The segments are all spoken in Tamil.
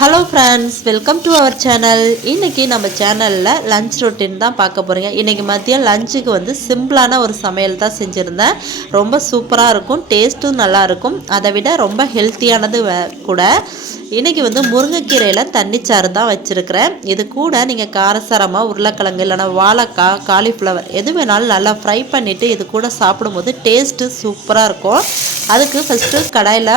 Hello friends welcome to our channel இன்றைக்கி நம்ம சேனலில் லஞ்ச் ரொட்டீன் தான் பார்க்க போகிறீங்க இன்றைக்கி மதியம் லஞ்சுக்கு வந்து சிம்பிளான ஒரு சமையல் தான் செஞ்சுருந்தேன். ரொம்ப சூப்பராக இருக்கும். டேஸ்ட்டும் நல்லாயிருக்கும் அதை விட ரொம்ப ஹெல்த்தியானது கூட இன்றைக்கி வந்து முருங்கைக்கீரையில் தண்ணிச்சாறு தான் வச்சுருக்கிறேன். இது கூட நீங்கள் காரசாரமாக உருளைக்கிழங்கு இல்லைனா வாழைக்காய் காலிஃப்ளவர் எது வேணாலும் நல்லா ஃப்ரை பண்ணிவிட்டு இது கூட சாப்பிடும்போது டேஸ்ட்டு சூப்பராக இருக்கும். அதுக்கு ஃபஸ்ட்டு கடாயில்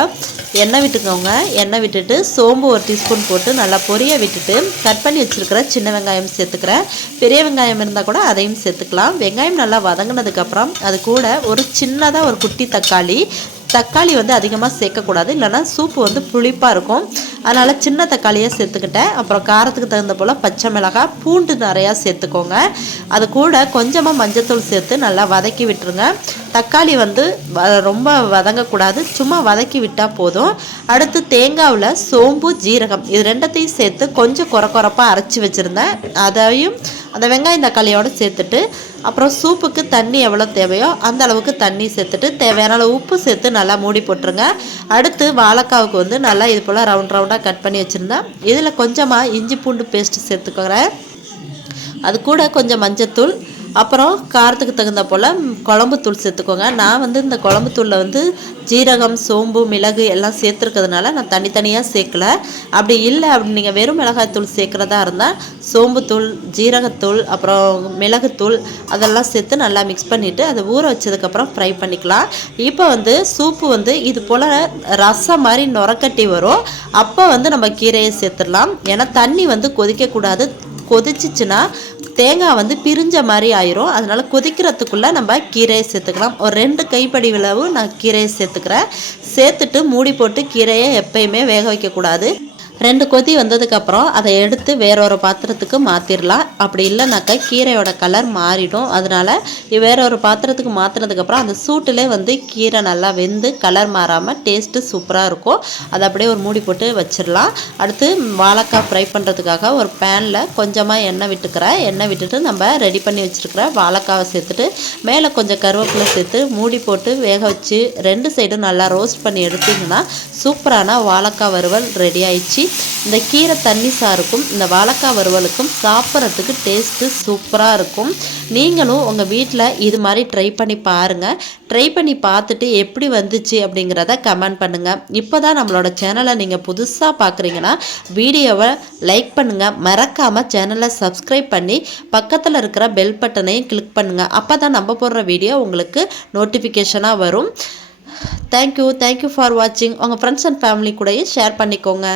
எண்ணெய் விட்டுக்கோங்க. எண்ணெய் விட்டுட்டு சோம்பு ஒரு டீஸ்பூன் போட்டு நல்லா பொரிய விட்டுட்டு கட் பண்ணி வச்சுருக்கிற சின்ன வெங்காயம் சேர்த்துக்கிறேன். பெரிய வெங்காயம் இருந்தால் கூட அதையும் சேர்த்துக்கலாம். வெங்காயம் நல்லா வதங்கினதுக்கப்புறம் அது கூட ஒரு சின்னதாக ஒரு குட்டி தக்காளி. தக்காளி வந்து அதிகமாக சேர்க்கக்கூடாது. இல்லைனா சூப்பு வந்து புளிப்பாக இருக்கும். அதனால் சின்ன தக்காளியாக சேர்த்துக்கிட்டேன். அப்புறம் காரத்துக்கு தகுந்த போல் பச்சை மிளகாய் பூண்டு நிறையா சேர்த்துக்கோங்க. அது கூட கொஞ்சமாக மஞ்சத்தூள் சேர்த்து நல்லா வதக்கி விட்டுருங்க. தக்காளி வந்து ரொம்ப வதங்கக்கூடாது. சும்மா வதக்கி விட்டால் போதும். அடுத்து தேங்காவில் சோம்பு ஜீரகம் இது ரெண்டத்தையும் சேர்த்து கொஞ்சம் குறை குறப்பாக அரைச்சி வச்சுருந்தேன். அதையும் அந்த வெங்காயம் தக்காளியோடு சேர்த்துட்டு அப்புறம் சூப்புக்கு தண்ணி எவ்வளோ தேவையோ அந்த அளவுக்கு தண்ணி சேர்த்துட்டு தேவையான அளவு உப்பு சேர்த்து நல்லா மூடி போட்டுருங்க. அடுத்து வாழைக்காவுக்கு வந்து நல்லா இது போல் ரவுண்ட் ரவுண்டாக கட் பண்ணி வச்சுருந்தேன் இதில் கொஞ்சமாக இஞ்சி பூண்டு பேஸ்ட்டு சேர்த்துக்கிறேன் அது கூட கொஞ்சம் மஞ்சத்தூள் அப்புறம் காரத்துக்கு தகுந்த போல் குழம்பு தூள் சேர்த்துக்கோங்க. நான் வந்து இந்த குழம்பு தூளில் வந்து ஜீரகம் சோம்பு மிளகு எல்லாம் சேர்த்துருக்கிறதுனால நான் தனித்தனியாக சேர்க்கல. அப்படி இல்லை அப்படி நீங்கள் வெறும் மிளகாய் தூள் சேர்க்குறதா இருந்தால் சோம்புத்தூள் ஜீரகத்தூள் அப்புறம் மிளகுத்தூள் அதெல்லாம் சேர்த்து நல்லா மிக்ஸ் பண்ணிவிட்டு அதை ஊற வச்சதுக்கப்புறம் ஃப்ரை பண்ணிக்கலாம். இப்போ வந்து சூப்பு வந்து இது போல் ரசம் மாதிரி நுரக்கட்டி வரும். அப்போ வந்து நம்ம கீரையை சேர்த்துடலாம். ஏன்னா தண்ணி வந்து கொதிக்கக்கூடாது. கொதிச்சிச்சுன்னா தேங்காய் வந்து பிரிஞ்ச மாதிரி ஆயிரும். அதனால் கொதிக்கிறதுக்குள்ளே நம்ம கீரையை சேர்த்துக்கலாம். ஒரு ரெண்டு கைப்படி விளவு நான் கீரையை சேர்த்துக்கிறேன். சேர்த்துட்டு மூடி போட்டு கீரையை எப்பயுமே வேக வைக்கக்கூடாது. ரெண்டு கொதி வந்ததுக்கப்புறம் அதை எடுத்து வேறொரு பாத்திரத்துக்கு மாற்றிடலாம் அப்படி இல்லைனாக்கா கீரையோட கலர் மாறிடும். அதனால் வேறொரு பாத்திரத்துக்கு மாற்றினதுக்கப்புறம் அந்த சூட்டிலே வந்து கீரை நல்லா வெந்து கலர் மாறாமல் டேஸ்ட்டு சூப்பராக இருக்கும். அதை அப்படியே ஒரு மூடி போட்டு வச்சிடலாம் அடுத்து வாழைக்காய் ஃப்ரை பண்ணுறதுக்காக ஒரு பேனில் கொஞ்சமாக எண்ணெய் விட்டுக்கிறேன் எண்ணெய் விட்டுட்டு நம்ம ரெடி பண்ணி வச்சுருக்கிற வாழைக்காவை சேர்த்துட்டு மேலே கொஞ்சம் கருவேப்பிலை சேர்த்து மூடி போட்டு வேக வச்சு ரெண்டு சைடும் நல்லா ரோஸ்ட் பண்ணி எடுத்திங்கன்னா சூப்பரான வாழைக்காய் வறுவல் ரெடி ஆயிடுச்சு. இந்த கீரை தண்ணி சாருக்கும் இந்த வாழைக்காய் வறுவலுக்கும் சாப்பிட்றதுக்கு டேஸ்ட்டு சூப்பராக இருக்கும். நீங்களும் உங்கள் வீட்டில் இது மாதிரி ட்ரை பண்ணி பாருங்கள் ட்ரை பண்ணி பார்த்துட்டு எப்படி வந்துச்சு அப்படிங்கிறத கமெண்ட் பண்ணுங்கள் இப்போ தான் நம்மளோட சேனலை நீங்கள் புதுசாக பார்க்குறீங்கன்னா வீடியோவை லைக் பண்ணுங்கள் மறக்காமல் சேனலை சப்ஸ்கிரைப் பண்ணி பக்கத்தில் இருக்கிற பெல் பட்டனையும் கிளிக் பண்ணுங்கள் அப்போ தான் நம்ம போடுற வீடியோ உங்களுக்கு நோட்டிஃபிகேஷனாக வரும். தேங்க்யூ தேங்க்யூ ஃபார் வாட்சிங் உங்கள் ஃப்ரெண்ட்ஸ் அண்ட் ஃபேமிலி கூடயும் ஷேர் பண்ணிக்கோங்க.